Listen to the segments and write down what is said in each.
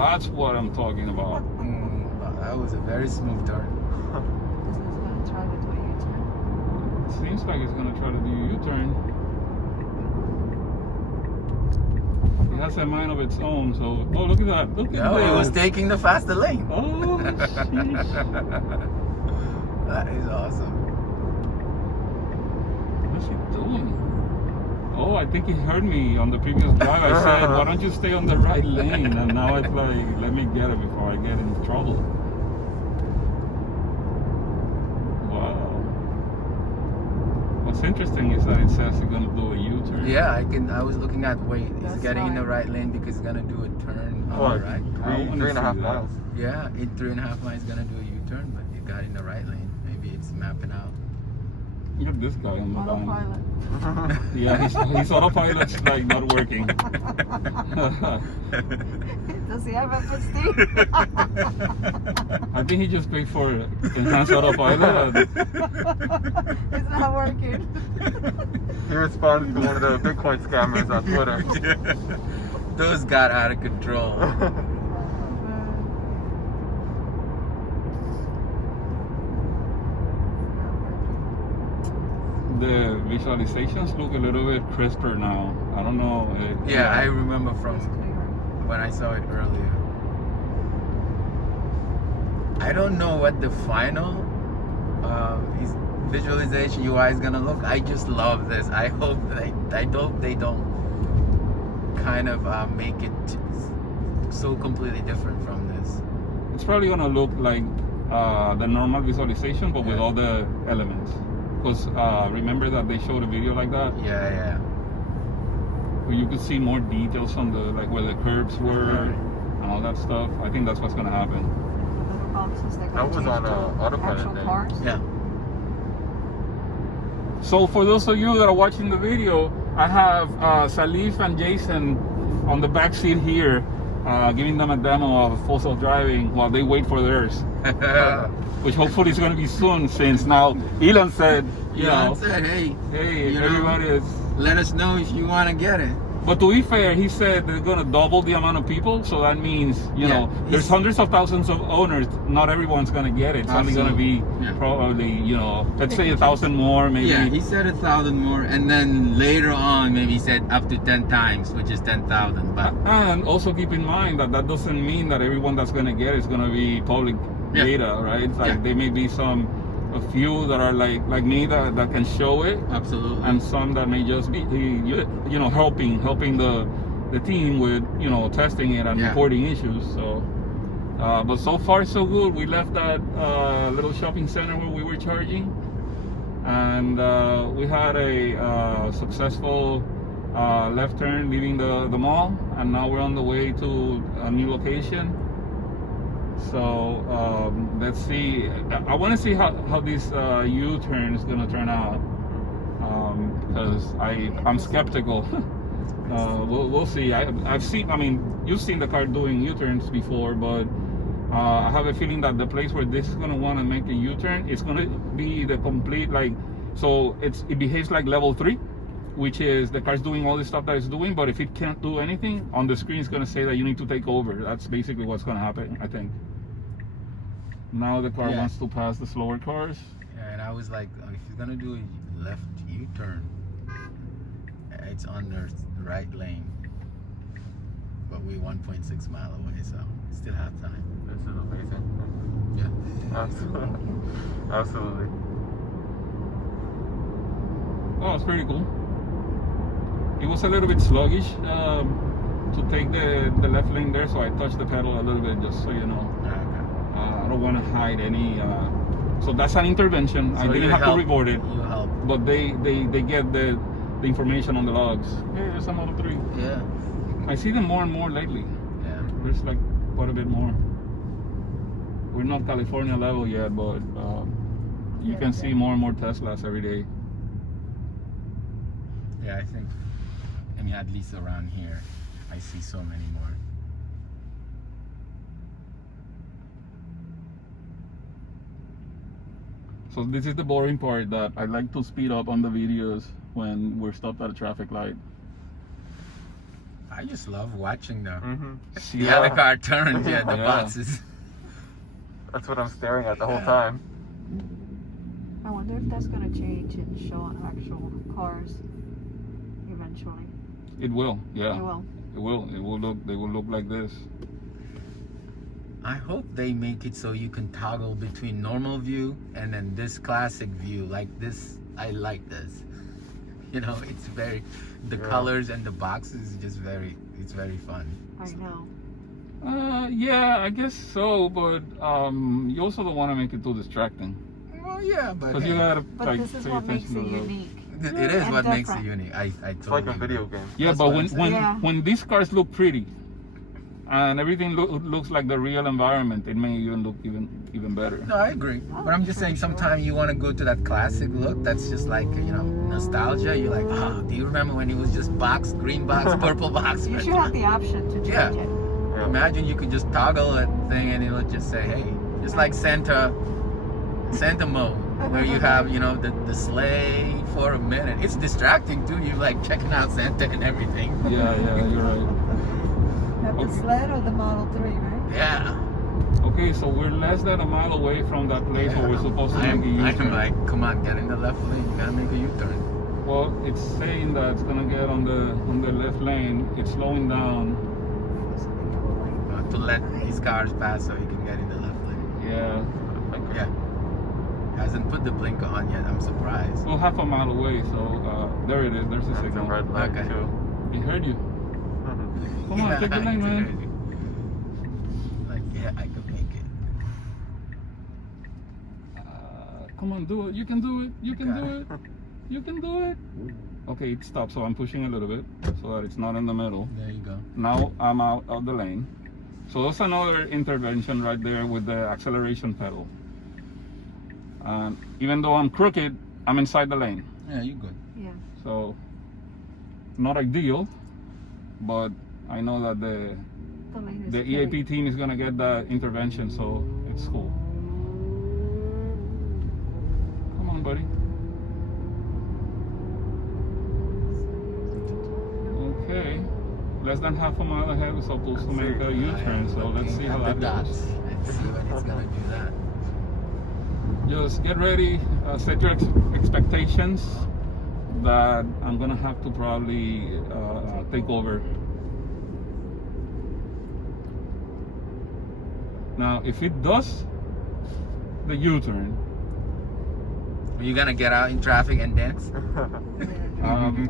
That's what I'm talking about. That was a very smooth turn. This is going to try to do a U-turn. It seems like it's gonna try to do a U-turn. It has a mind of its own, so oh look at that. Look at that. No, it was taking the faster lane. Oh sheesh. That is awesome. What's he doing? Oh, I think he heard me on the previous drive. I said, why don't you stay on the right lane? And now it's like, let me get it before I get in trouble. Wow. What's interesting is that it says it's gonna do a U-turn. Yeah, I was looking at wait, he's That's getting in the right. right lane because he's gonna do a turn. Oh, Right? three and a half miles. Yeah, in 3.5 miles gonna do a U-turn, but he got in the right lane. Maybe it's mapping out. Look at this guy on the line. Autopilot. Yeah, his autopilot's like not working. Does he have FSD? I think he just paid for enhanced autopilot. It's not working. He responded to one of the Bitcoin scammers on Twitter. Those got out of control. The visualizations look a little bit crisper now. I don't know. Yeah, I remember from It's clear. when I saw it earlier. I don't know what the final his visualization UI is gonna look. I just love this. I hope they don't kind of make it so completely different from this. It's probably gonna look like the normal visualization, but with Yeah. all the elements. Because remember that they showed a video like that Yeah. where you could see more details on the like where the curves were and all that stuff. I think that's what's gonna happen. Little bumps as they go That was change on, to autopilot actual then. cars. Yeah. So for those of you that are watching the video, I have Salif and Jason on the back seat here, giving them a demo of full self-driving while they wait for theirs. Which hopefully is going to be soon, since now Elon said, you know, said, hey, hey, you know, everybody is. let us know if you want to get it. But to be fair, he said they're going to double the amount of people, so that means, you Yeah, know, there's hundreds of thousands of owners. Not everyone's going to get it. It's only going to be Yeah. probably, you know, let's say 1,000 more, maybe. Yeah, he said 1,000 more, and then later on, maybe he said up to 10 times, which is 10,000. But And also keep in mind that that doesn't mean that everyone that's going to get it is going to be public Yeah. data, right? It's like Yeah. there may be a few that are like me that can show it, absolutely. and some that may just be, you know, helping the team with, you know, testing it and Yeah. reporting issues. So, but so far so good. We left that little shopping center where we were charging, and we had a successful left turn leaving the mall, and now we're on the way to a new location. So let's see. I want to see how this U-turn is gonna turn out, because I'm skeptical. We'll see. I've seen. I mean, you've seen the car doing U-turns before, but I have a feeling that the place where this is gonna want to make a U-turn is gonna be the complete like. So it behaves like level 3, which is the car's doing all the stuff that it's doing, but if it can't do anything on the screen, it's gonna say that you need to take over. That's basically what's gonna happen, I think. Now the car Yeah. wants to pass the slower cars. Yeah, and I was like, if he's gonna do a left U-turn, it's on the right lane, but we're 1.6 mile away, so still have time. This is amazing. Yeah. Absolutely. Absolutely. Oh, it's pretty cool. It was a little bit sluggish to take the left lane there, so I touched the pedal a little bit, just so you know. I don't want to hide any. So that's an intervention. So I didn't you have help. to report it, You help. but they get the information on the logs. Hey, there's a Model 3. Yeah. I see them more and more lately. Yeah. There's like quite a bit more. We're not California level yet, but you can see more and more Teslas every day. Yeah, I mean, at least around here, I see so many more. So this is the boring part, that I like to speed up on the videos when we're stopped at a traffic light. I just love watching the See, the other car turn. Yeah, the Yeah. boxes. That's what I'm staring at the whole time. I wonder if that's gonna change and show on actual cars eventually. It will, yeah. It will. It will. It will look. They will look like this. I hope they make it so you can toggle between normal view and then this classic view. Like this, I like this. You know, it's very, the Yeah. colors and the boxes, just very, it's very fun. I know. Yeah, I guess so. But you also don't want to make it too distracting Well, yeah, but because you hey, gotta But like this is pay what makes attention it to those. unique. it is and what makes it different. unique. I It's like totally a video agree. game. Yeah, That's but what when I'm saying. Yeah. when these cars look pretty and everything looks like the real environment, it may even look even better. No, I agree. But I'm just saying, sometimes you want to go to that classic look. That's just like, you know, nostalgia. You're like, oh, do you remember when it was just box, green box, purple box? You should have the option to change Yeah. it. Yeah. Imagine you could just toggle a thing and it'll just say, hey, just like Santa mode, where you have, you know, the sleigh for a minute. It's distracting too. You're like checking out Santa and everything. Yeah, you're right. Have the Okay. sled or the Model 3, right? Yeah. Okay, so we're less than a mile away from that place where we're supposed to make a I'm U-turn. like, come on, get in the left lane. You gotta make a U-turn. Well, it's saying that it's gonna get on the left lane. It's slowing down. To let these cars pass so he can get in the left lane. Yeah, Yeah. Hasn't put the blinker on yet. I'm surprised. well, half a mile away. So there it is. There's the That's a signal. red light Okay. too. He heard you. Mhm. Come on, take the lane, man. Like, yeah, I could make it. Come on, do it. You can do it. You can Okay. do it. You can do it. Okay, it stopped. So I'm pushing a little bit so that it's not in the middle. There you go. Now I'm out of the lane. So that's another intervention right there with the acceleration pedal. And even though I'm crooked, I'm inside the lane. Yeah, you good. Yeah. So not ideal, but I know that the lane is the very- EAP team is gonna get that intervention, so it's cool. Come on, buddy. Okay, less than half a mile ahead. We're supposed to make a U-turn, so let's see how the that dots. goes. Let's see when it's gonna do that. Just get ready, set your expectations that I'm gonna have to probably take over. Now, if it does the U-turn, Are you gonna get out in traffic and dance?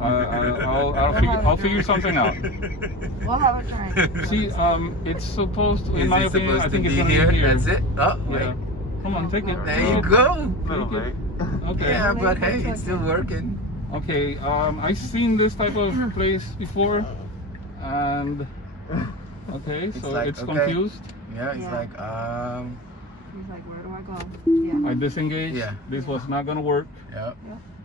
I'll figure something out. We'll have a try. See, it's supposed to, in Is my it opinion, I supposed think to it's be gonna here? be here. That's it? Oh, wait. Yeah. Come on, take it. There you go. A little Take it. late. Okay. Yeah, Late but hey, it's it's still okay. working. Okay. I've seen this type of place before, and okay, It's so like, it's okay. confused. Yeah, it's Yeah. like, He's like, where do I go? Yeah. I disengaged. Yeah. This was not gonna work. yep.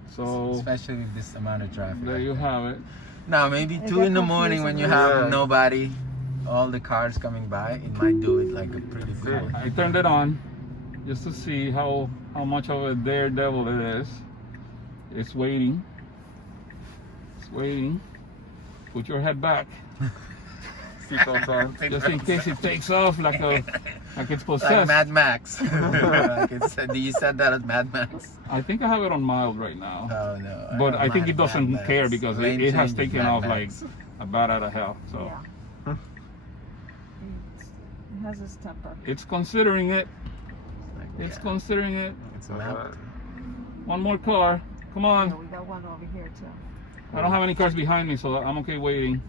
So Especially with this amount of traffic. there you have it. Now, maybe It 2 get in the morning when you confusing. have Yeah. nobody, all the cars coming by, it might do it like a pretty good. I turned it on just to see how much of a daredevil it is. It's waiting. It's waiting. Put your head back, Seatbelts on. just in case it takes off like it's Like possessed. Mad Max. Like you said that as Mad Max. I think I have it on mild right now, Oh no. but don't I think mind it Mad doesn't Max. care because Lane it has change is taken Mad off Max. like a bat out of hell. So Yeah. It has its temper. it's considering it. Like, It's yeah. considering it. It's Alright. mapped. One more car. Come Yeah, on. we got one over here too. I don't have any cars behind me, so I'm okay waiting.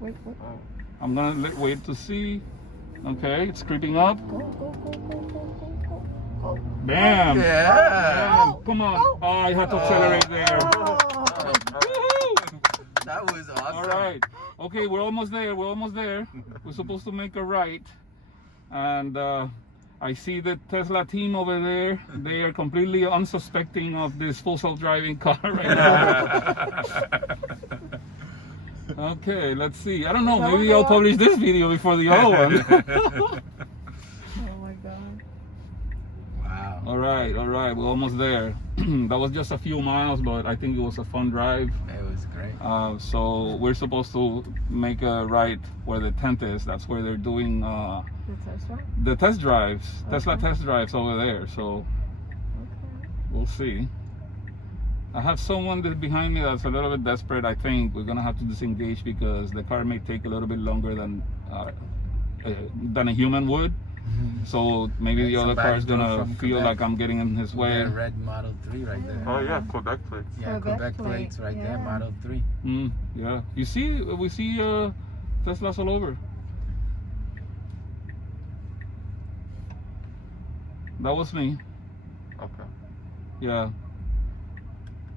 Wait. Oh. I'm gonna wait to see. Okay, it's creeping up. Go. Bam! Yeah. Bam! Come on! Oh, I had to accelerate there. Oh. Woohoo! That was awesome. All right. Okay, we're almost there. We're almost there. We're supposed to make a right, and I see the Tesla team over there. They are completely unsuspecting of this full self-driving car right now. Okay, let's see. I don't know. Is that Maybe what I'll they publish this video before the other one. Oh my god. Wow. Wow. All right, we're almost there. That was just a few miles, but I think it was a fun drive. It was great. So we're supposed to make a right where the tent is. That's where they're doing The test drive? the test drives, Tesla Okay. test drives over there. So Okay. we'll see. I have someone that's behind me that's a little bit desperate. I think we're gonna have to disengage because the car may take a little bit longer than a human would. So maybe the other Somebody car is gonna from feel Quebec. like I'm getting in his way. That red Model 3 right there. Oh yeah, Quebec plates. Yeah, Quebec Quebec plate, plates right there, yeah. Model 3. Yeah. You see, we see Teslas all over. That was me. Okay. Yeah.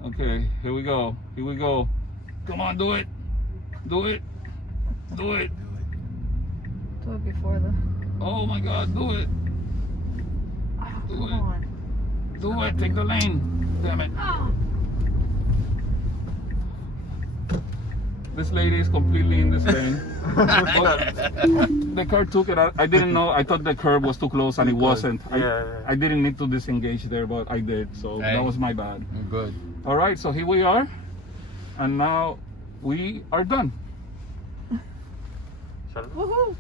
Okay, here we go. Here we go. Come on, do it. Do it. Do it. Do it before the. Oh my God, do it. Oh, Do come it. on. Do it. Take the lane. Damn it. Oh. This lady is completely in this lane. The car took it. I didn't know. I thought the curb was too close and it wasn't. Yeah. I didn't need to disengage there, but I did. So Hey. that was my bad. Good. All right, so here we are. And now we are done. Shall we? Woohoo!